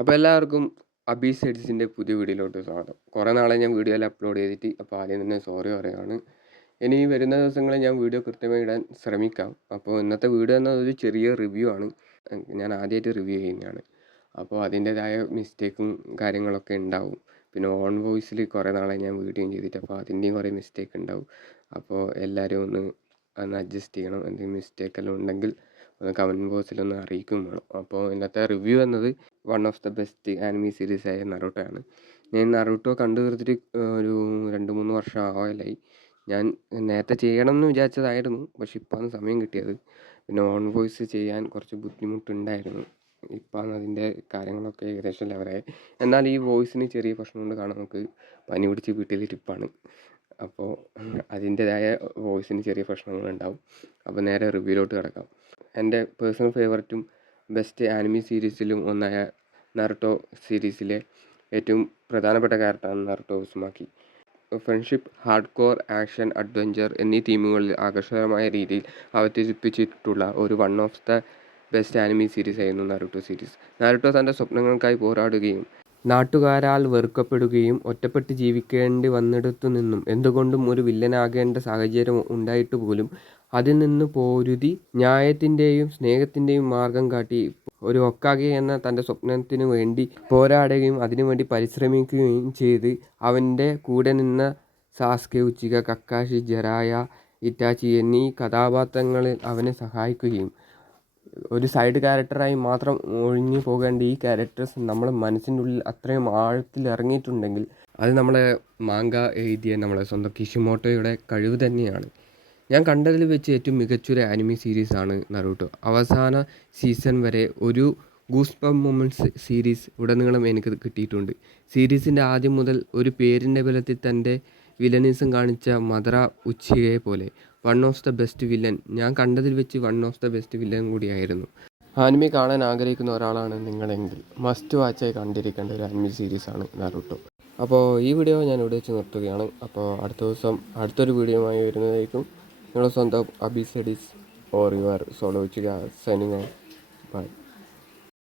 അപ്പോൾ എല്ലാവർക്കും അബീസ് എഡിറ്റ്സിൻ്റെ പുതിയ വീഡിയോയിലോട്ട് സ്വാഗതം. കുറേ നാളെ ഞാൻ വീഡിയോ എല്ലാം അപ്ലോഡ് ചെയ്തിട്ട്, അപ്പോൾ ആദ്യം തന്നെ സോറി പറയുകയാണ്. ഇനി വരുന്ന ദിവസങ്ങളിൽ ഞാൻ വീഡിയോ കൃത്യമായി ഇടാൻ ശ്രമിക്കാം. അപ്പോൾ ഇന്നത്തെ വീഡിയോ എന്നതൊരു ചെറിയ റിവ്യൂ ആണ്. ഞാൻ ആദ്യമായിട്ട് റിവ്യൂ ചെയ്യുന്നതാണ്. അപ്പോൾ അതിൻ്റേതായ മിസ്റ്റേക്കും കാര്യങ്ങളൊക്കെ ഉണ്ടാവും. പിന്നെ ഓൺ വോയിസിൽ കുറേ നാളെ ഞാൻ വീഡിയോ ചെയ്തിട്ട്, അപ്പോൾ അതിൻ്റെയും കുറേ മിസ്റ്റേക്ക് ഉണ്ടാവും. അപ്പോൾ എല്ലാവരും ഒന്ന് അഡ്ജസ്റ്റ് ചെയ്യണം. എന്തെങ്കിലും മിസ്റ്റേക്കെല്ലാം ഉണ്ടെങ്കിൽ ഒന്ന് കമൻറ്റ് ബോക്സിലൊന്ന് അറിയിക്കും വേണം. അപ്പോൾ ഇന്നത്തെ റിവ്യൂ എന്നത് one of the best anime സീരീസായ നറൂട്ടോയാണ്. ഞാൻ നറൂട്ടോ കണ്ടു തീർത്തിട്ട് ഒരു 2-3 വർഷം ആവാനായി. ഞാൻ നേരത്തെ ചെയ്യണം എന്ന് വിചാരിച്ചതായിരുന്നു, പക്ഷെ ഇപ്പോഴാണ് സമയം കിട്ടിയത്. പിന്നെ ഓൺ വോയിസ് ചെയ്യാൻ കുറച്ച് ബുദ്ധിമുട്ടുണ്ടായിരുന്നു. ഇപ്പോഴാണ് അതിൻ്റെ കാര്യങ്ങളൊക്കെ ഏകദേശം ലെവലായി. എന്നാൽ ഈ വോയിസിന് ചെറിയ പ്രശ്നം കൊണ്ട് കാണാൻ നമുക്ക് പനി പിടിച്ച് വീട്ടിലിരിപ്പാണ്. അപ്പോൾ അതിൻ്റേതായ വോയിസിന് ചെറിയ പ്രശ്നങ്ങളുണ്ടാവും. അപ്പോൾ നേരെ റിവ്യൂലോട്ട് കിടക്കാം. എൻ്റെ പേഴ്സണൽ ഫേവററ്റും ബെസ്റ്റ് ആനിമി സീരീസിലും ഒന്നായ നറുട്ടോ സീരീസിലെ ഏറ്റവും പ്രധാനപ്പെട്ട ക്യാരക്ടറാണ് Naruto Uzumaki. Friendship, hardcore, action, adventure എന്നീ തീമുകളിൽ ആകർഷകമായ രീതിയിൽ അവതരിപ്പിച്ചിട്ടുള്ള ഒരു one of the best anime series ആയിരുന്നു നറുട്ടോ സീരീസ്. നറുട്ടോ തൻ്റെ സ്വപ്നങ്ങൾക്കായി പോരാടുകയും നാട്ടുകാരാൽ വെറുക്കപ്പെടുകയും ഒറ്റപ്പെട്ട് ജീവിക്കേണ്ടി വന്നിടത്തു നിന്നും എന്തുകൊണ്ടും ഒരു വില്ലനാകേണ്ട സാഹചര്യം ഉണ്ടായിട്ട് പോലും അതിൽ നിന്ന് പോരുതി ന്യായത്തിൻ്റെയും സ്നേഹത്തിൻ്റെയും മാർഗം കാട്ടി ഒരു ഹൊക്കാഗെ എന്ന തൻ്റെ സ്വപ്നത്തിനു വേണ്ടി പോരാടുകയും അതിനുവേണ്ടി പരിശ്രമിക്കുകയും ചെയ്ത് അവൻ്റെ കൂടെ നിന്ന സാസ്കെ, ഉച്ചിക, കക്കാഷി, ജറായ, ഇറ്റാച്ചി എന്നീ കഥാപാത്രങ്ങളിൽ അവനെ സഹായിക്കുകയും ഒരു സൈഡ് ക്യാരക്ടറായി മാത്രം ഒഴിഞ്ഞു പോകേണ്ട ഈ ക്യാരക്ടേഴ്സ് നമ്മുടെ മനസ്സിൻ്റെ ഉള്ളിൽ അത്രയും ആഴത്തിൽ ഇറങ്ങിയിട്ടുണ്ടെങ്കിൽ അത് നമ്മളെ മാങ്ക എഴുതിയ നമ്മളെ സ്വന്തം കിഷിമോട്ടോയുടെ കഴിവ് തന്നെയാണ്. ഞാൻ കണ്ടതിൽ വെച്ച് ഏറ്റവും മികച്ചൊരു ആനിമി സീരീസാണ് നറൂട്ടോ. അവസാന സീസൺ വരെ ഒരു ഗൂസ്ബംപ് മൊമെൻറ്റ്സ് സീരീസ് ഉടനീളം എനിക്ക് കിട്ടിയിട്ടുണ്ട്. സീരീസിൻ്റെ ആദ്യം മുതൽ ഒരു പേരിൻ്റെ ബലത്തിൽ തൻ്റെ വില്ലനിസം കാണിച്ച മദറ ഉച്ചികയെ പോലെ one of the best villain, ഞാൻ കണ്ടതിൽ വെച്ച് one of the best villain കൂടിയായിരുന്നു. ആനിമി കാണാൻ ആഗ്രഹിക്കുന്ന ഒരാളാണ് നിങ്ങളെങ്കിൽ മസ്റ്റ് വാച്ചായി കണ്ടിരിക്കേണ്ട ഒരു ആനിമി സീരീസാണ് നറൂട്ടോ. അപ്പോൾ ഈ വീഡിയോ ഞാൻ ഇവിടെ വെച്ച് നിർത്തുകയാണ്. അപ്പോൾ അടുത്ത ദിവസം അടുത്തൊരു വീഡിയോയുമായി വരുന്നതായിരിക്കും. നിങ്ങളുടെ സ്വന്തം അബീസ് edits or your solo Uchiha signing off. By.